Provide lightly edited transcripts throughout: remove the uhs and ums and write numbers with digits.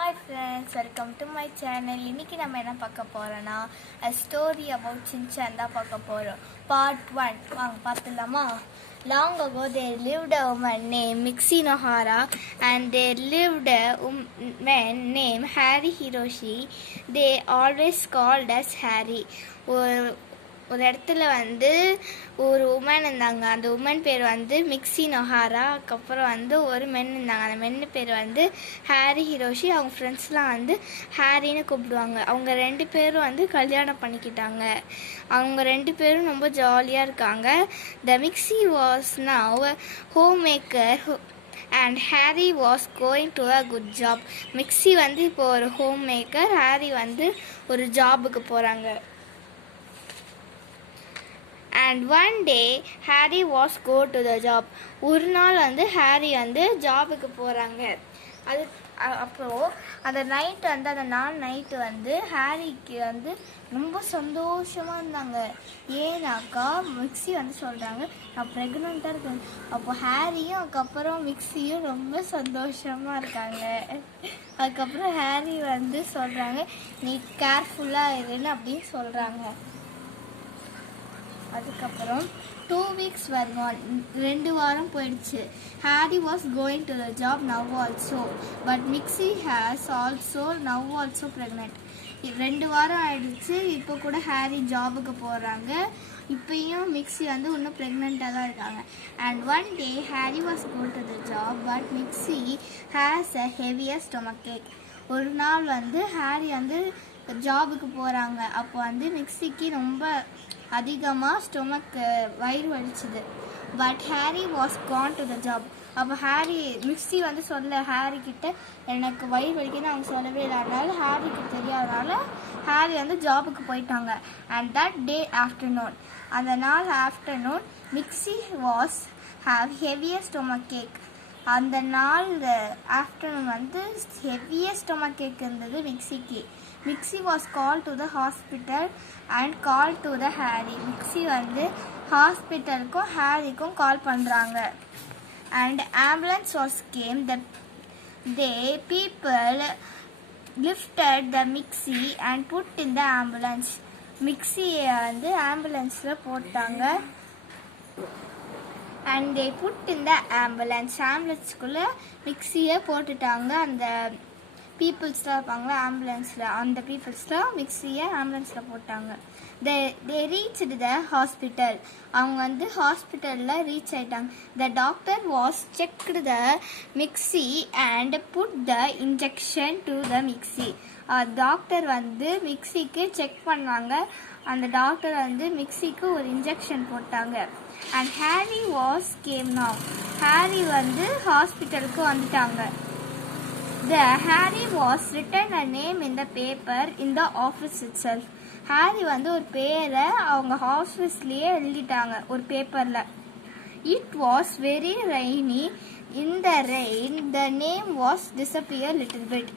Hi friends, welcome to my channel. இன்னைக்கு நம்ம என்ன பார்க்க போறோம்னா a story about Shinchan தான் பார்க்க போறோம். Part 1. வாங்க பார்த்துலாமா? Long ago there lived a woman named Mixie Nohara and there lived a man named Harry Hiroshi. They always called us Harry. ஒரு இடத்துல ஒரு உமன் இருந்தாங்க. அந்த உமன் பேர் மிக்ஸி நொஹாரா. அதுக்கப்புறம் ஒரு மென் இருந்தாங்க. அந்த மென்னு பேர் ஹாரி ஹிரோஷி. அவங்க ஃப்ரெண்ட்ஸ்லாம் ஹாரின்னு கூப்பிடுவாங்க. அவங்க ரெண்டு பேரும் கல்யாணம் பண்ணிக்கிட்டாங்க. அவங்க ரெண்டு பேரும் ரொம்ப ஜாலியாக இருக்காங்க. The Mixie was now home maker and Harry was going to a good job. Mixie இப்போ ஒரு ஹோம் மேக்கர், ஹாரி ஒரு ஜாபுக்கு போகிறாங்க. And one day Harry was go to the job. ஒரு நாள் ஹாரி ஜாபுக்கு போகிறாங்க. அது அப்புறம் அந்த நைட்டு அந்த நாள் நைட்டு ஹாரிக்கு ரொம்ப சந்தோஷமாக இருந்தாங்க. ஏன்னாக்கா மிக்ஸி சொல்கிறாங்க நான் ப்ரெக்னெண்ட்டாக இருக்கேன். அப்போ ஹாரியும் அதுக்கப்புறம் மிக்ஸியும் ரொம்ப சந்தோஷமாக இருக்காங்க. அதுக்கப்புறம் ஹாரி சொல்கிறாங்க நீ கேர்ஃபுல்லாக இருன்னு அப்படின்னு சொல்கிறாங்க. அதுக்கப்புறம் 2 weeks were gone. 2 வாரம் போயிடுச்சு. Harry was going to the job now also but Mixie has also now also pregnant. 2 வாரம் ஆயிடுச்சு. இப்போ கூட ஹாரி ஜாபுக்கு போகிறாங்க. இப்பயும் மிக்ஸி இன்னும் ப்ரெக்னெண்ட்டாக தான் இருக்காங்க. And one day Harry was go to the job but Mixie has a heavier stomach ache. ஒரு நாள் ஹாரி ஜாபுக்கு போகிறாங்க. அப்போ மிக்ஸிக்கு ரொம்ப அதிகமாக ஸ்டொமக் வயிறு வலிச்சுது. But Harry was gone to the job. அப்போ மிக்ஸி சொல்ல ஹாரி கிட்ட எனக்கு வயிறு வலிக்குன்னு அவங்க சொல்லவே இல்லை. அதனால ஹாரிக்கு தெரியாதனால ஹாரி ஜாபுக்கு போயிட்டாங்க. அண்ட் தட் டே ஆஃப்டர்நூன், அந்த நாள் afternoon Mixie was have heavier stomach ache. அந்த நாள் ஆஃப்டர்நூன் ஹெவியர் ஸ்டொமக் கேக் இருந்தது மிக்ஸிக்கு. Mixie was call to the hospital and call to the Harry. மிக்ஸி ஹாஸ்பிட்டலுக்கும் ஹாரிக்கும் கால் பண்ணுறாங்க. And ambulance was came. They people lifted the Mixie and put in the ambulance. மிக்ஸியை ஆம்புலன்ஸில் போட்டாங்க. அண்ட் தே புட் இன் த ஆம்புலன்ஸ்குள்ளே மிக்ஸியை போட்டுட்டாங்க. அந்த பீப்புள்ஸ்லாம் இருப்பாங்களா ஆம்புலன்ஸில், அந்த பீப்புள்ஸ்லாம் மிக்ஸியை ஆம்புலன்ஸில் போட்டாங்க. They reached the hospital. அவங்க ஹாஸ்பிட்டலில் ரீச் ஆகிட்டாங்க. The doctor was checked the Mixie and put the injection to the Mixie. Doctor மிக்ஸிக்கு செக் பண்ணாங்க. அந்த டாக்டர் மிக்ஸிக்கு ஒரு இன்ஜெக்ஷன் போட்டாங்க. And Harry was came now. Harry ஹாஸ்பிட்டலுக்கு வந்துட்டாங்க. The Harry was written a name in the paper in the office itself. Harry ஒரு பேரை அவங்க ஆஃபீஸ்லேயே எழுதிட்டாங்க ஒரு பேப்பரில். It was very rainy. In the rain the name was disappear little bit.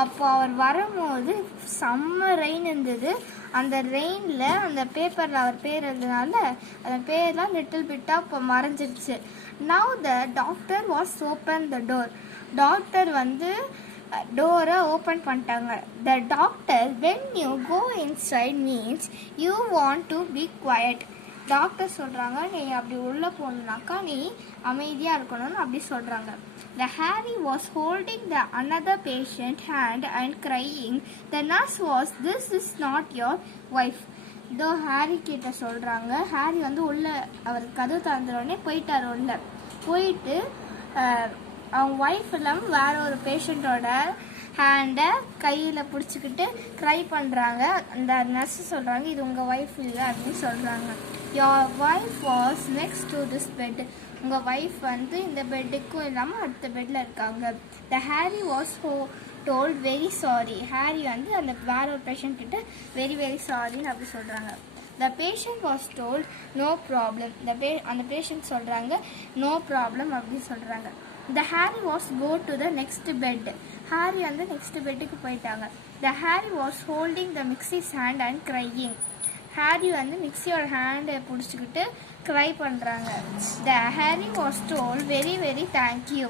அப்போ அவர் வரும்போது செம்ம ரெயின் இருந்தது. அந்த ரெயினில் அந்த பேப்பரில் அவர் பேர் இருந்ததுனால அந்த பேர்லாம் லிட்டில் பிட்டாக இப்போ மறைஞ்சிருச்சு. Now the doctor was open the door. Doctor டோரை ஓப்பன் பண்ணிட்டாங்க. The doctor when you go inside means you want to be quiet. Doctor சொல்கிறாங்க நீ அப்படி உள்ளே போகணுன்னாக்கா நீ அமைதியாக இருக்கணும்னு அப்படி சொல்கிறாங்க. The Harry was holding the another patient hand and crying. The nurse was, this is not your wife. இதோ ஹாரி கிட்ட சொல்கிறாங்க. ஹாரி உள்ள அவர் கதவு திறந்துடனே போயிட்டார். உள்ள போயிட்டு அவங்க ஒய்ஃப் இல்லாமல் வேற ஒரு பேஷண்ட்டோட ஹேண்டை கையில் பிடிச்சிக்கிட்டு க்ரை பண்ணுறாங்க. அந்த நர்ஸு சொல்கிறாங்க இது உங்கள் ஒய்ஃப் இல்லை அப்படின்னு சொல்கிறாங்க. Your wife was next to this bed. உங்கள் ஒய்ஃப் இந்த பெட்டுக்கும் இல்லாமல் அடுத்த பெட்டில் இருக்காங்க. The Harry was told very sorry. Harry அந்த வேற ஒரு பேஷண்ட் கிட்ட வெரி வெரி சாரின்னு அப்படி சொல்கிறாங்க. The patient was told no problem. அந்த பேஷண்ட் சொல்கிறாங்க நோ ப்ராப்ளம் அப்படின்னு சொல்கிறாங்க. The Harry was go to the next bed. Harry next பெட்டுக்கு போயிட்டாங்க. The Harry was holding the Mixie's hand and crying. Harry மிக்ஸியோட ஹேண்டை பிடிச்சிக்கிட்டு க்ரை பண்ணுறாங்க. The Harry was told very very thank you.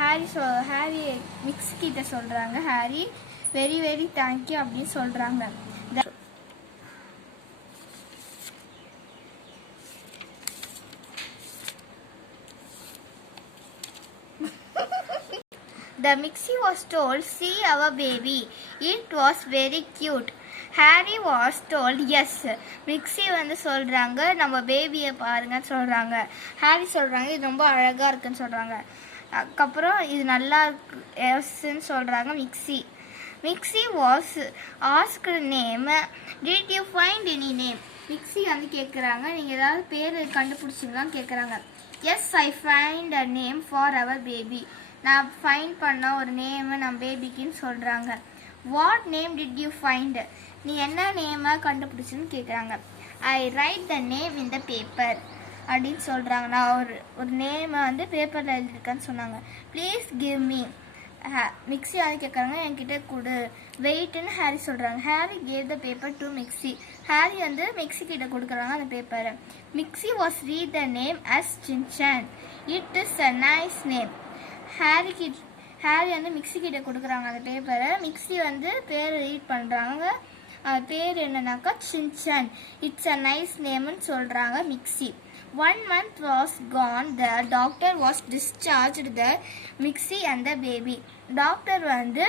Harry Mixie கிட்ட சொல்கிறாங்க, ஹாரி வெரி வெரி தேங்க்யூ அப்படின்னு சொல்கிறாங்க. The Mixie was told, see our baby. It was very cute. Harry was told, yes. Mixie வந்து சொல்கிறாங்க, நம்ம பேபியை பாருங்கன்னு சொல்கிறாங்க. ஹாரி சொல்கிறாங்க, இது ரொம்ப அழகாக இருக்குன்னு சொல்கிறாங்க. அதுக்கப்புறம் இது நல்லா இருக்கு எஸ்ன்னு சொல்கிறாங்க Mixie. Mixie was asked name, did you find any name? Mixie வந்து கேட்குறாங்க, நீங்கள் ஏதாவது பேர் கண்டுபிடிச்சிங்களான்னு கேட்குறாங்க. Yes, I find a name for our baby. நான் ஃபைண்ட் பண்ண ஒரு நேமு நம்ம பேபிக்குன்னு சொல்கிறாங்க. What name did you find? நீ என்ன நேமை கண்டுபிடிச்சுன்னு கேட்குறாங்க. I write the name in the paper அப்படின்னு சொல்கிறாங்க. நான் ஒரு நேமை வந்து பேப்பரில் எழுதியிருக்கேன்னு சொன்னாங்க. Please give me. மிக்ஸி வந்து கேட்குறாங்க, என்கிட்ட கொடு. வெயிட்டுன்னு ஹாரி சொல்கிறாங்க. Harry gave the paper to Mixie. Harry வந்து மிக்ஸி கிட்ட கொடுக்குறாங்க அந்த பேப்பரை. Mixie was read the name as Shinchan. It is a nice name. Harry வந்து மிக்ஸி கிட்ட கொடுக்குறாங்க அந்த பேப்பரை. மிக்ஸி வந்து பேர் ரீட் பண்ணுறாங்க. பேர் என்னன்னாக்கா சின்சான். இட்ஸ் அ நைஸ் நேம்னு சொல்கிறாங்க mixie. 1 month was gone. The doctor was discharged the Mixie and the baby. Doctor வந்து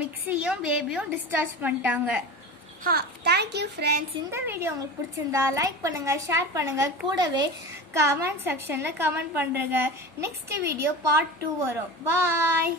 மிக்ஸியும் பேபியும் டிஸ்சார்ஜ் பண்ணிட்டாங்க. Thank you friends. இந்த வீடியோ உங்களுக்கு பிடிச்சிருந்தா லைக் பண்ணுங்கள், ஷேர் பண்ணுங்கள், கூடவே கமெண்ட் செக்ஷனில் கமெண்ட் பண்ணுறேங்க. நெக்ஸ்ட் வீடியோ பார்ட் 2 வரும். பாய்.